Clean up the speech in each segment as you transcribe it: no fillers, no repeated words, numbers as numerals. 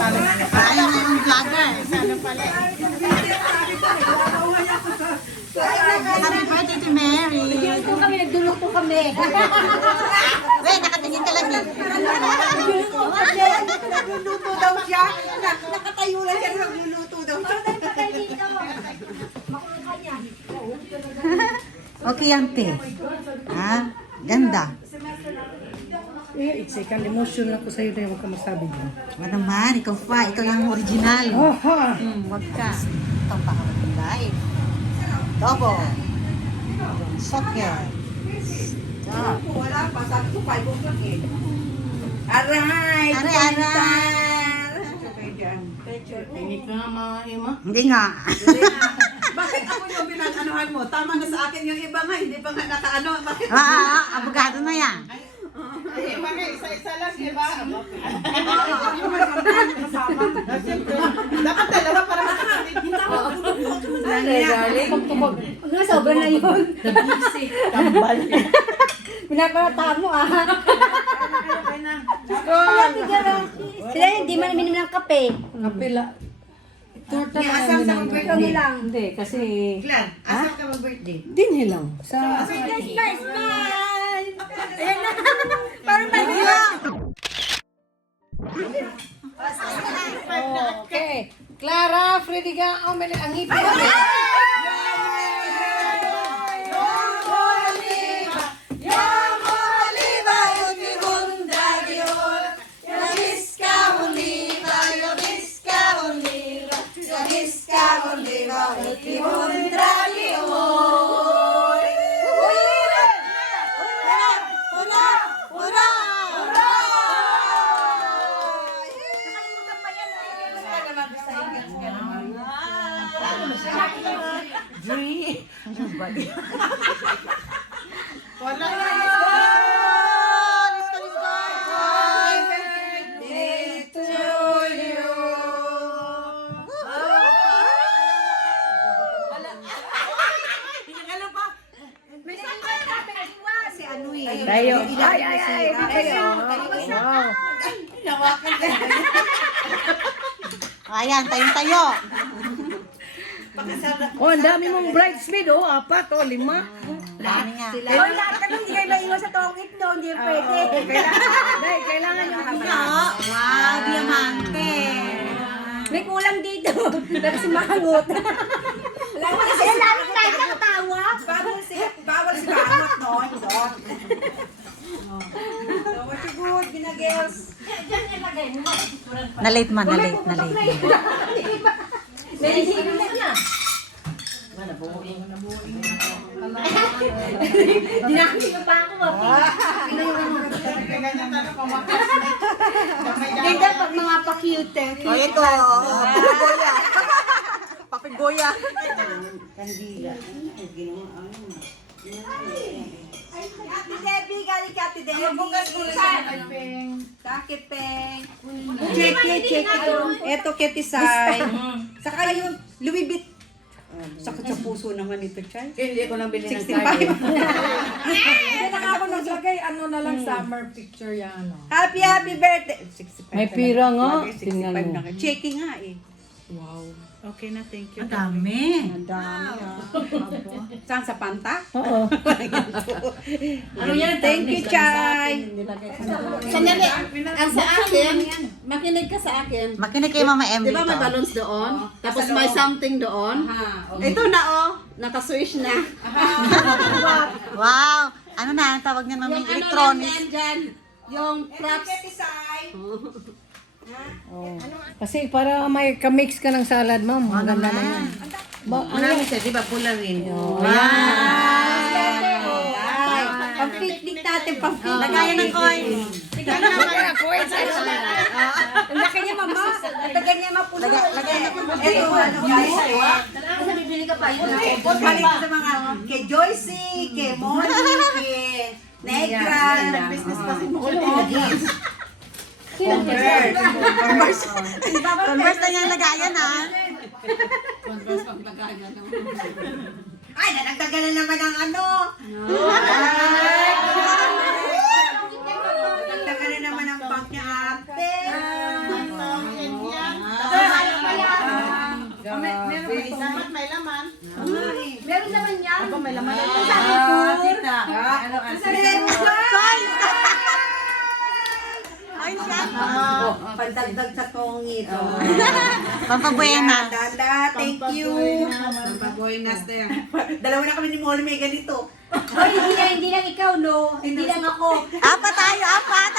Ayaw na yung vlogger. Happy birthday to Mary. Ito kami, nagdulog po kami. Wait, nakatingin ka lang eh. Nagluluto daw siya. Nakatayo lang siya, nagluluto daw siya. Okay yan, te. Ha? Ganda. It's second emotion ako sa'yo na huwag ka masabi dyan. Wala naman, ikaw pa. Ikaw yung original. Wag ka. Itong pakapatid live. Double. Soccer. Stop. Wala pa, sabi ko 5 o'clock eh. Aray! Aray! Sabay dyan. Hindi ka nga mahima. Hindi nga. Bakit ako yung pinag-anuhan mo? Tama na sa akin yung iba nga, hindi pa nga nakaano. Bakit? Abogado na yan. Isa-isa lang, di ba? Dapat dalawa para makakapit. Ano, sobra na yun. Tambal. Pinaparata mo ah. Sila hindi man minom ng kape. Kapila. Torta na Asam sa namin. mag-birthday lang. Hindi, kasi Glenn, asam ka mag-birthday? dinhi lang. Sa Parang mag-iwa. okay. Clara, Frediga, Omeli, ang ngipin kami. Tayo. Ay. Wow. Ayan, tayong-tayo. Oh, ang dami mong bridesmaid, oh. 4 o 5. Dami nga. Hoy, lahat ka nung hindi kayo maiwan sa tongit no, hindi pwede. Kailangan yung Wow, diamante. May kulang dito. Tapos mahangot. Kasi lalo tayo nakatawa. Bawal si Bangot noon. So, what you good, ginagels? Na-late man, na-late. Medyo na niya. Dinakita pa ako. Ganda pag mga pa-cute. O, ito. Papigoya. Kandila. Ate Debbie, galing ka Ate Debbie. Bukas ko Sakit, Peng. Check. Eto, Ketisay. Saka yung Louis Vuitton. Sakit sa puso naman ito, Chay. Hindi ko nang bilhin ng 65. Hindi na nga ako naglagay. Ano na lang summer picture yan. Ano. Happy birthday. 65 May talaga. pira nga. Bagay, 65 Tingnan mo. na. Checking nga eh. Wow. Okay na, thank you. Ang dami. Ang dami Saan sa Panta? Oo. Ano yan? Thank you, Chay. Sandali, ang sa akin, makinig ka sa akin. Makinig kay Mama M Di ba may dito. balloons doon? Tapos may something doon. Ito na oh, nakaswish na. Wow. Ano na, ang tawag niyan, Mami? Yung ano Electronics. lang dyan, yung props. Ketisay. Kasi para may kamix ka ng salad, ma'am. Ang ganda naman. Marami siya, di ba? Pula rin. Pang-picnic natin, pang-picnic. Lagayan ng coins. Ang laki niya, mama. At ganyan mapula. Lagayan ng coins. Ito, ano guys, Kasi bibili ka pa yun. galing sa mga kay Joycey, kay Molly, kay Negra. Business pa si Converse na yung lagayan, ha? Ay, nadagdagan na naman ang ano. Nadagdagan na naman ang bank niya, ate. Dapat may laman. Meron naman yan. Aba, may laman. Tita. Pandagdag sa tongit. Pampabuenas. Dada, thank you. Pampabuenas na yan. Dalawa na kami ni Molly may ganito. Hoy, hindi lang ikaw, no? Hindi lang ako. Apat tayo, apat.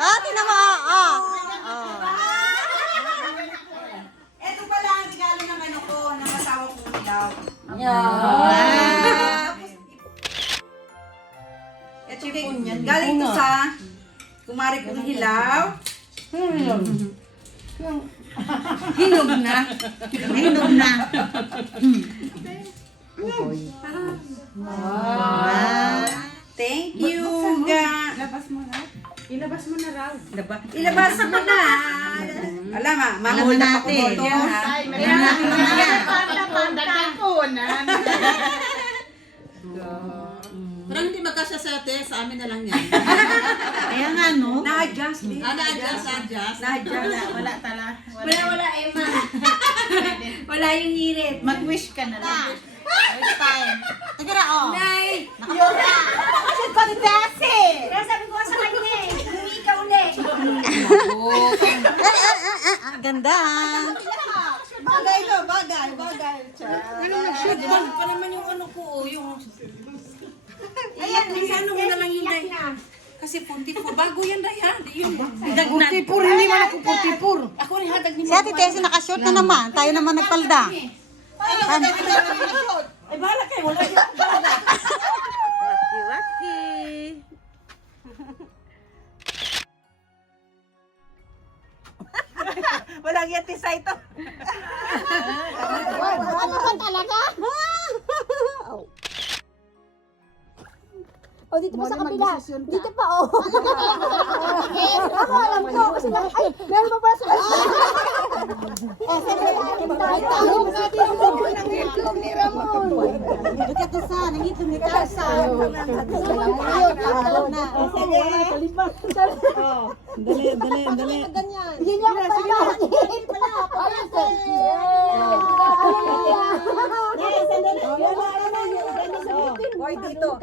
Oh, tinan mo. Oh. Oh. Ito pala ang regalo ng ano ko, ng asawa kong ilaw. Ito galing to sa kumari kong hilaw. Hinog na. Hinog na. Thank you, ga. Ilabas mo na raw. Ilabas mo na. Alam mahul na ako natin. boto. Ay, may laman. Dagdagunan. Parang hindi magkasasate, sa amin na lang yan. Kaya nga, no? Na-adjust din. Na-adjust. Na-adjust. Wala tala. Wala, Emma. Wala yung hirit. Mag-wish ka na lang. First time. Tagira, oh. Nay! Nakapura. Kaya sabi ko sa kanya eh, huwi ka uli. Ganda, ha? Bagay ka, bagay. Shoot pa naman yung ano ko, yung... Ayan, ano mo na lang yun, Day. na. Kasi 44, bago yan, Day, ha? Di yun. Purtipur, hindi man ako purtipur. Ako rin hadag ni Si Ate Tessie nakashoot na naman. Tayo naman nagpalda. Ay, bahala kayo. Wala yun. Waki. Walang yatisa ito. O, dito pa sa kapila. Dito pa, oh. Ako alam ko. Kasi ay, meron pa pala sa kapila. Ay, tawag natin ang logo ng itlog ni Ramon. Ito sa, nangito ni Tasa. Dali. Hindi niya ako pala. Ayun, Hoy, dito.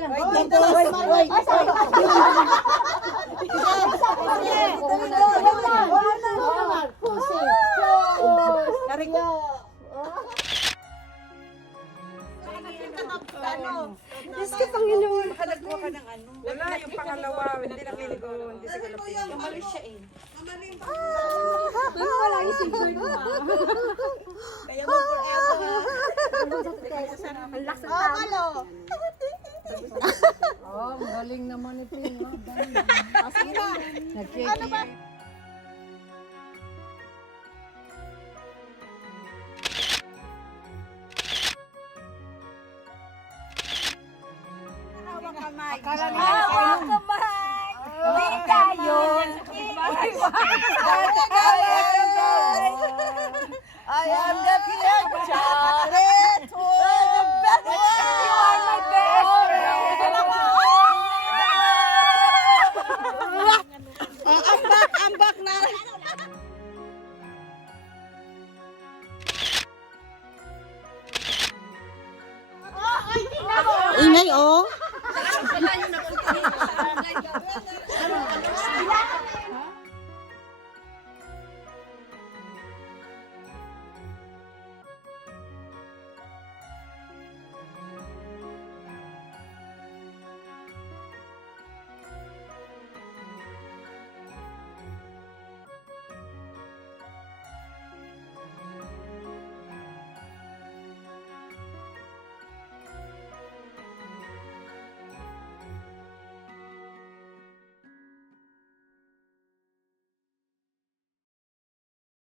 Wala, yung pangalawa. Hindi na kinigo. Hindi sa galapin. Kamali siya eh. wala yung sigurd mo. Kaya mo forever. Ang lakas ng tao. Oh, ang galing naman ito. Ano ba? Akala nila Hawak kamay! Hindi tayo! I am the picture.